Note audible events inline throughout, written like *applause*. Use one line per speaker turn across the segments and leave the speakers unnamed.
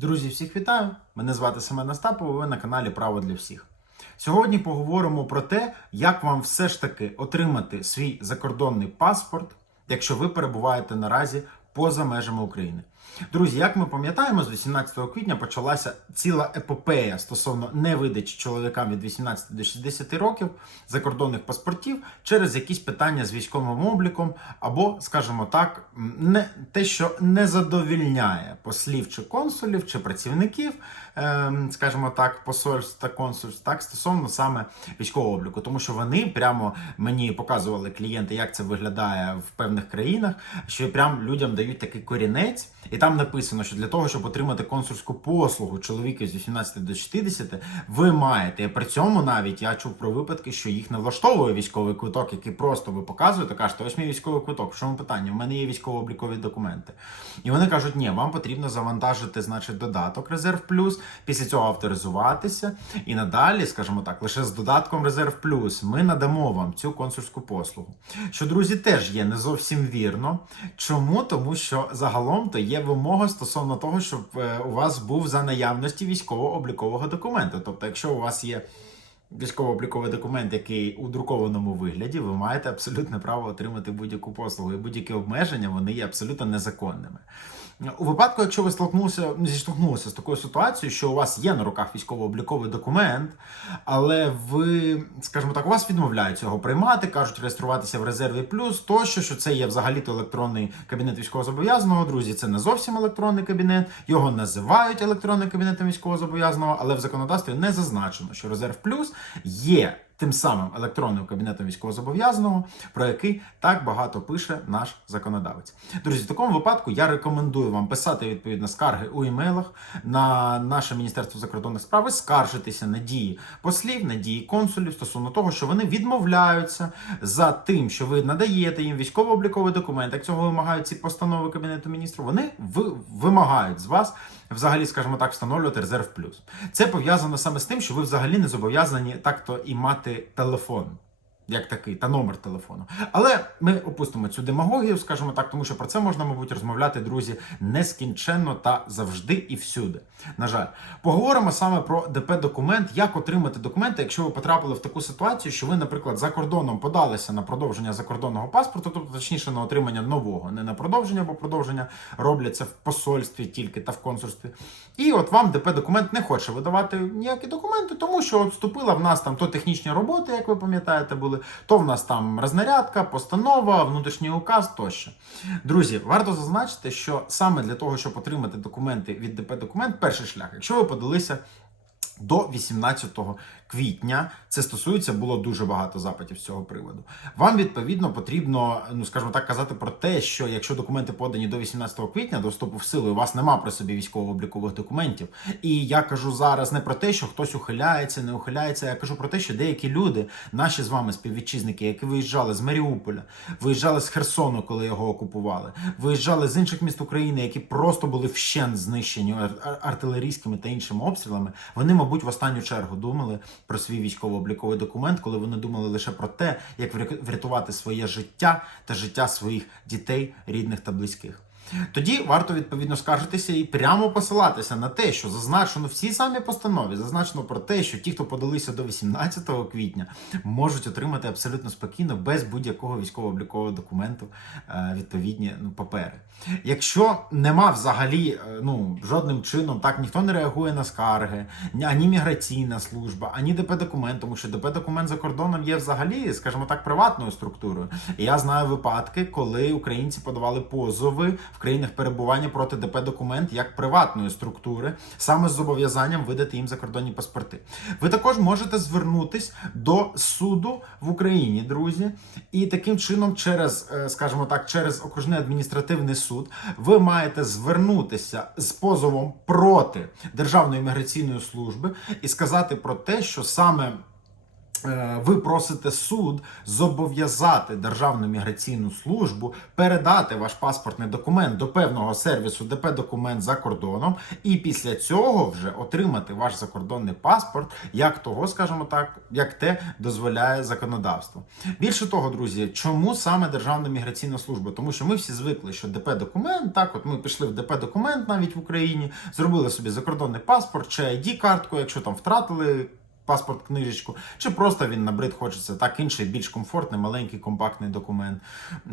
Друзі, всіх вітаю! Мене звати Семен Остапов, ви на каналі Право для всіх. Сьогодні поговоримо про те, як вам все ж таки отримати свій закордонний паспорт, якщо ви перебуваєте наразі поза межами України. Друзі, як ми пам'ятаємо, з 18 квітня почалася ціла епопея стосовно невидачі чоловікам від 18 до 60 років закордонних паспортів через якісь питання з військовим обліком, або, скажімо так, не те, що не задовільняє послів чи консулів чи працівників, ем, скажімо так, посольств та консульств, так стосовно саме військового обліку, тому що вони прямо мені показували клієнти, як це виглядає в певних країнах, що прям людям дають такий корінець, і там написано, що для того, щоб отримати консульську послугу чоловіків з 18 до 60, ви маєте. При цьому навіть я чув про випадки, що їх не влаштовує військовий квиток, який просто ви показуєте, кажете, ось мій військовий квиток. В чому питання? У мене є військово-облікові документи. І вони кажуть, ні, вам потрібно завантажити, значить, додаток Резерв Плюс, після цього авторизуватися. І надалі, скажімо так, лише з додатком Резерв Плюс ми надамо вам цю консульську послугу. Що, друзі, теж є не зовсім вірно. Чому? Тому що загалом то є вимога стосовно того, щоб е, у вас був за наявності військово-облікового документу. Тобто, якщо у вас є військово-обліковий документ, який у друкованому вигляді, ви маєте абсолютне право отримати будь-яку послугу. І будь-які обмеження вони є абсолютно незаконними. У випадку, якщо ви столкнулися, зіштовхнулися з такою ситуацією, що у вас є на руках військово-обліковий документ, але ви, скажімо так, у вас відмовляють цього приймати, кажуть реєструватися в резерві плюс, тощо, що це є взагалі-то електронний кабінет військовозобов'язаного. Друзі, це не зовсім електронний кабінет, його називають електронним кабінетом військовозобов'язаного, але в законодавстві не зазначено, що резерв плюс є. Тим самим електронним кабінетом військовозобов'язаного, про який так багато пише наш законодавець. Друзі, в такому випадку я рекомендую вам писати відповідно скарги у імейлах на наше Міністерство закордонних справ і скаржитися на дії послів, на дії консулів стосовно того, що вони відмовляються за тим, що ви надаєте їм військово-обліковий документ, як цього вимагають ці постанови Кабінету міністрів, вони ви- вимагають з вас взагалі, скажімо так, встановлювати резерв плюс. Це пов'язано саме з тим, що ви взагалі не зобов'язані так-то і мати телефон. Як такий, та номер телефону. Але ми опустимо цю демагогію, скажімо так, тому що про це можна, мабуть, розмовляти, друзі, нескінченно та завжди і всюди. На жаль, поговоримо саме про ДП-документ, як отримати документи, якщо ви потрапили в таку ситуацію, що ви, наприклад, за кордоном подалися на продовження закордонного паспорту, тобто точніше на отримання нового, не на продовження, бо продовження робляться в посольстві тільки та в консульстві. І от вам ДП-документ не хоче видавати ніякі документи, тому що от вступила в нас там то технічні роботи, як ви пам'ятаєте, були, то в нас там рознарядка, постанова, внутрішній указ тощо. Друзі, варто зазначити, що саме для того, щоб отримати документи від ДП-документ, перший шлях, якщо ви подалися до 18 квітня. Це стосується, було дуже багато запитів з цього приводу. Вам відповідно потрібно, ну скажімо так, казати про те, що якщо документи подані до 18 квітня, до вступу в силу, у вас нема при собі військово-облікових документів. І я кажу зараз не про те, що хтось ухиляється, не ухиляється. Я кажу про те, що деякі люди, наші з вами співвітчизники, які виїжджали з Маріуполя, виїжджали з Херсону, коли його окупували, виїжджали з інших міст України, які просто були вщент знищені ар- ар- артилерійськими та іншими обстрілами. Вони, мабуть, в останню чергу думали про свій військово-обліковий документ, коли вони думали лише про те, як врятувати своє життя та життя своїх дітей, рідних та близьких. Тоді варто відповідно скаржитися і прямо посилатися на те, що зазначено в цій самій постанові, зазначено про те, що ті, хто подалися до 18 квітня, можуть отримати абсолютно спокійно, без будь-якого військово-облікового документу е, відповідні ну, папери. Якщо нема взагалі е, ну жодним чином, так ніхто не реагує на скарги, ані міграційна служба, ані ДП документ, тому що ДП документ за кордоном є взагалі, скажімо так, приватною структурою. І я знаю випадки, коли українці подавали позови в країнах перебування проти ДП документ як приватної структури, саме з зобов'язанням видати їм закордонні паспорти. Ви також можете звернутись до суду в Україні, друзі, і таким чином, через, е, скажімо так, через окружний адміністративний суд, ви маєте звернутися з позовом проти Державної міграційної служби і сказати про те, що саме ви просите суд зобов'язати Державну міграційну службу передати ваш паспортний документ до певного сервісу ДП документ за кордоном, і після цього вже отримати ваш закордонний паспорт, як того, скажімо так, як те дозволяє законодавство. Більше того, друзі, чому саме Державна міграційна служба? Тому що ми всі звикли, що ДП документ, так, от ми пішли в ДП документ навіть в Україні, зробили собі закордонний паспорт чи id картку якщо там втратили паспорт, книжечку, чи просто він набрид хочеться так інший, більш комфортний, маленький, компактний документ.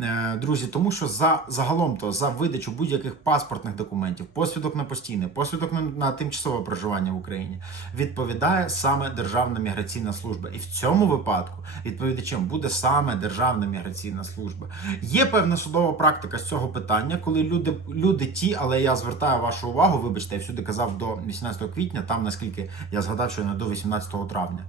Е, Друзі, тому що за загалом то за видачу будь-яких паспортних документів, посвідок на постійне, посвідок на, на тимчасове проживання в Україні відповідає саме Державна міграційна служба. І в цьому випадку відповідачем буде саме Державна міграційна служба. Є певна судова практика з цього питання, коли люди, люди ті, але я звертаю вашу увагу, вибачте, я всюди казав до 18 квітня, там наскільки я згадав, що не до 18 травня.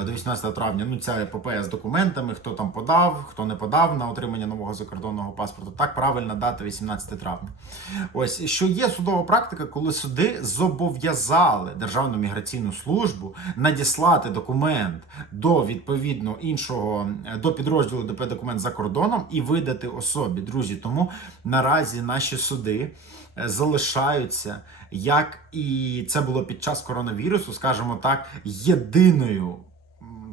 Е, До 18 травня ну ця епопея з документами, хто там подав, хто не подав на отримання нового закордонного паспорту. Так правильна дата 18 травня. Ось що є судова практика, коли суди зобов'язали Державну міграційну службу надіслати документ до відповідно іншого е, до підрозділу ДП документ за кордоном і видати особі. Друзі, тому наразі наші суди залишаються, як і це було під час коронавірусу, скажімо так, єдиною,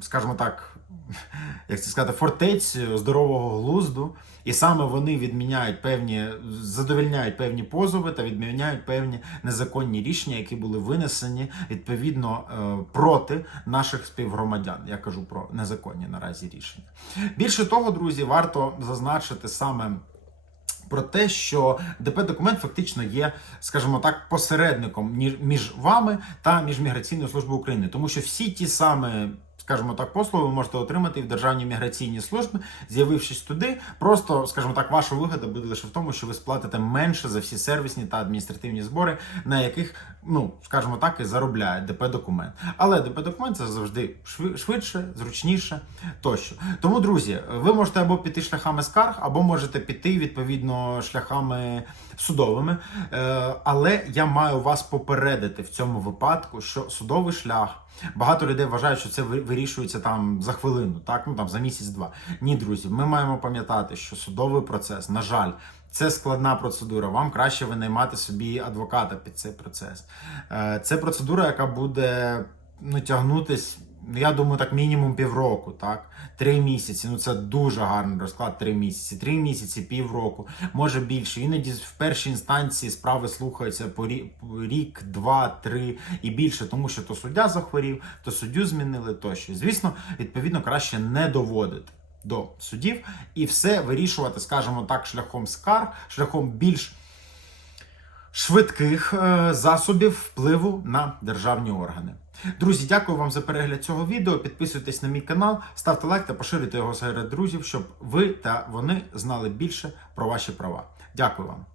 скажімо так, *laughs* як це сказати, фортецею здорового глузду, і саме вони відміняють певні, задовільняють певні позови та відміняють певні незаконні рішення, які були винесені відповідно е, проти наших співгромадян. Я кажу про незаконні наразі рішення. Більше того, друзі, варто зазначити саме. Про те, що ДП документ фактично є, скажімо так, посередником між вами та між міграційною службою України, тому що всі ті самі, скажімо так, послуги ви можете отримати і в Державній міграційній службі, з'явившись туди. Просто, скажімо так, ваша вигода буде лише в тому, що ви сплатите менше за всі сервісні та адміністративні збори, на яких, ну скажімо так, і заробляє ДП документ. Але ДП документ це завжди швидше, зручніше тощо. Тому, друзі, ви можете або піти шляхами скарг, або можете піти відповідно шляхами судовими. Е, Але я маю вас попередити в цьому випадку, що судовий шлях. Багато людей вважають, що це вирішується там за хвилину, так ну там за місяць-два. Ні, друзі, ми маємо пам'ятати, що судовий процес, на жаль, це складна процедура. Вам краще винаймати собі адвоката під цей процес. Е, Це процедура, яка буде ну, тягнутись. Я думаю, так мінімум півроку, так? Три місяці. Ну це дуже гарний розклад. Три місяці. Три місяці, півроку, може більше. Іноді в першій інстанції справи слухаються по рік, два, три і більше, тому що то суддя захворів, то суддю змінили тощо. Звісно, відповідно, краще не доводити до судів і все вирішувати, скажімо так, шляхом скарг, шляхом більш швидких е, засобів впливу на державні органи. Друзі, дякую вам за перегляд цього відео. Підписуйтесь на мій канал, ставте лайк та поширюйте його серед друзів, щоб ви та вони знали більше про ваші права. Дякую вам.